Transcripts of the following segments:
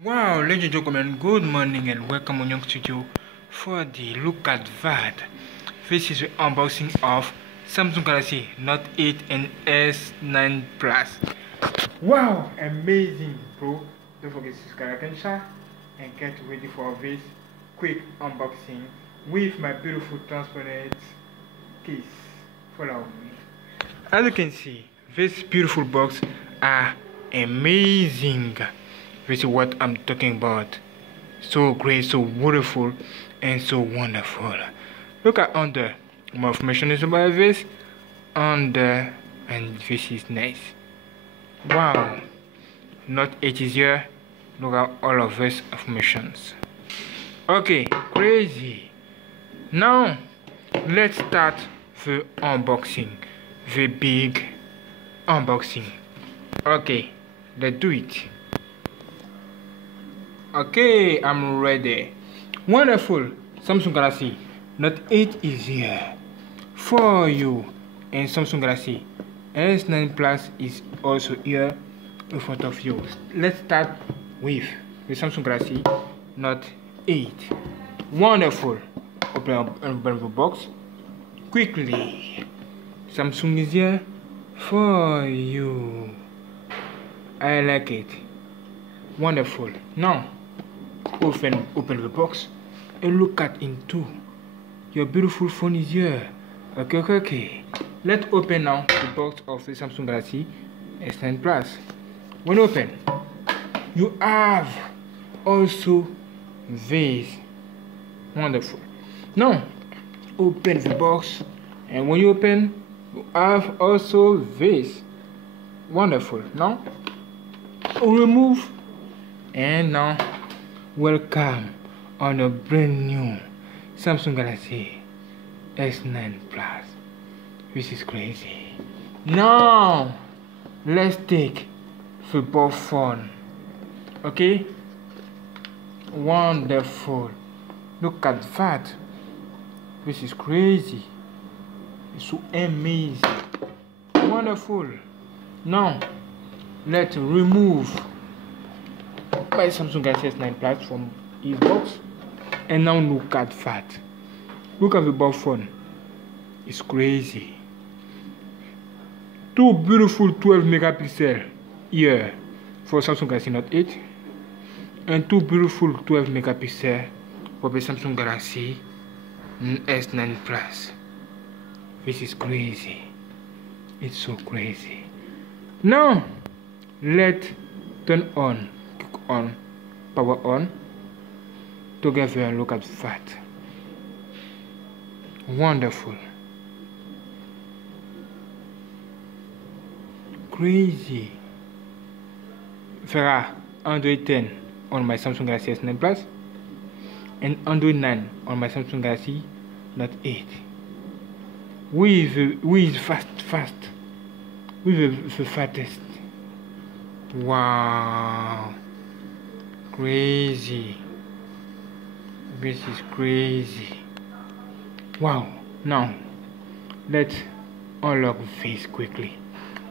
Wow, ladies and gentlemen, good morning and welcome on GNANGSTUDIO for the look at that. This is the unboxing of Samsung Galaxy Note 8 and S9 Plus. Wow, amazing, bro. Don't forget to subscribe and share and get ready for this quick unboxing with my beautiful transparent case. Follow me. As you can see, this beautiful box are amazing. This is what I'm talking about. So great, so beautiful, and so wonderful. Look at under. More information is about this. Under, and this is nice. Wow. Not 8 is here. Look at all of this informations. Okay, crazy. Now, let's start the unboxing. The big unboxing. Okay, let's do it. Okay, I'm ready. Wonderful. Samsung Galaxy Note 8 is here for you, and Samsung Galaxy S9 Plus is also here in front of you. Let's start with the Samsung Galaxy Note 8. Wonderful. Open the box quickly. Samsung is here for you. I like it. Wonderful. Now open the box and look at into your beautiful phone is here. Okay. Let's open now the box of the Samsung Galaxy S9 Plus. When open, you have also this. Wonderful. Now open the box, and when you open, you have also this. Wonderful. Now remove, and now welcome on a brand new Samsung Galaxy S9 Plus. This is crazy. Now let's take the both phone. Okay, wonderful. Look at that. This is crazy. It's so amazing. Wonderful. Now let's remove my Samsung Galaxy S9 Plus from its box, and now look at that. Look at the both phone. It's crazy. Two beautiful 12 megapixel here for Samsung Galaxy Note 8, and two beautiful 12 megapixel for the Samsung Galaxy S9 Plus. This is crazy. It's so crazy. Now let's turn on, click on, power on together and look at that. Wonderful. Crazy. There are Android 10 on my Samsung Galaxy S9 Plus and Android 9 on my Samsung Galaxy Note 8. With fast. With the fattest. Wow, crazy. This is crazy. Wow. Now let's unlock this quickly.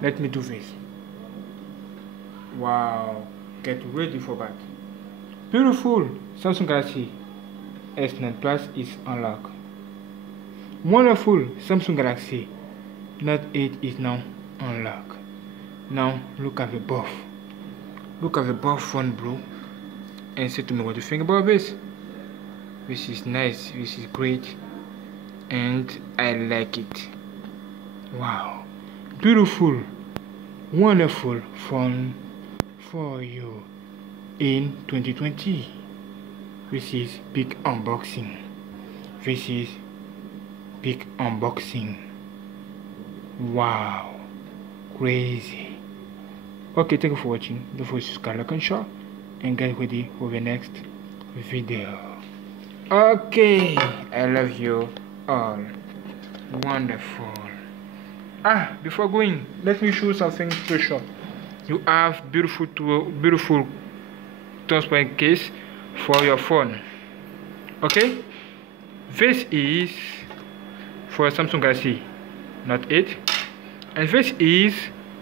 Let me do this. Wow, get ready for that. Beautiful Samsung Galaxy S9 Plus is unlocked. Wonderful Samsung Galaxy Note 8 is now unlocked. Now look at the buff. Look at the buff phone, bro, and say to me what you think about this. This is nice. This is great, and I like it. Wow, beautiful, wonderful phone for you in 2020. This is big unboxing. This is big unboxing. Wow, crazy. Okay, thank you for watching. Don't forget to subscribe, like, and share, and get ready for the next video. Okay, I love you all. Wonderful. Before going, let me show something special. You have beautiful transparent case for your phone. Okay, this is for Samsung Galaxy Note 8, and this is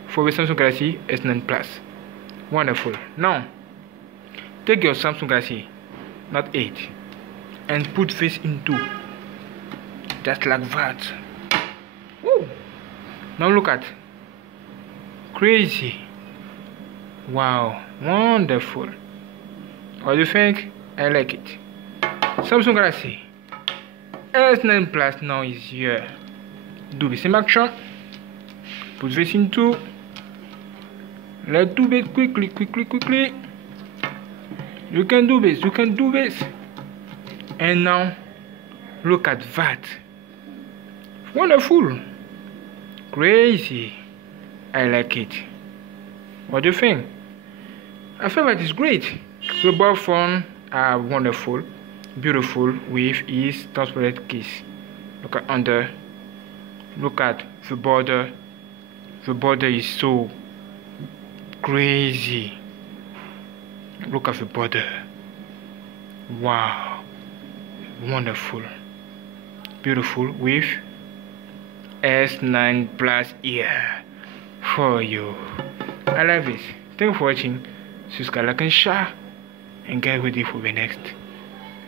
for the Samsung Galaxy S9 Plus. Wonderful. Now take your Samsung Galaxy Note 8 and put face into, just like that. Woo! Now look at, crazy. Wow, wonderful. What do you think? I like it. Samsung Galaxy S9 Plus now is here. Do the same action. Put this into. Let's do it quickly. You can do this. And now, look at that. Wonderful. Crazy. I like it. What do you think? I feel like it's great. The both phones are wonderful, beautiful with its transparent case. Look at under. Look at the border. The border is so crazy. Look at the border. Wow. Wonderful. Beautiful with S9 Plus here for you. I love it. Thank you for watching. Subscribe, like and share, and get ready for the next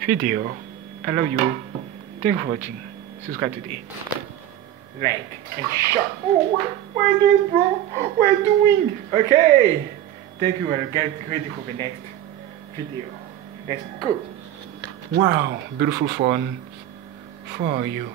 video. I love you. Thank you for watching. Subscribe today. Like and share. Oh, what are you doing, bro? What are you doing? Okay. Thank you, and get ready for the next video. Let's go. Wow, beautiful phone for you.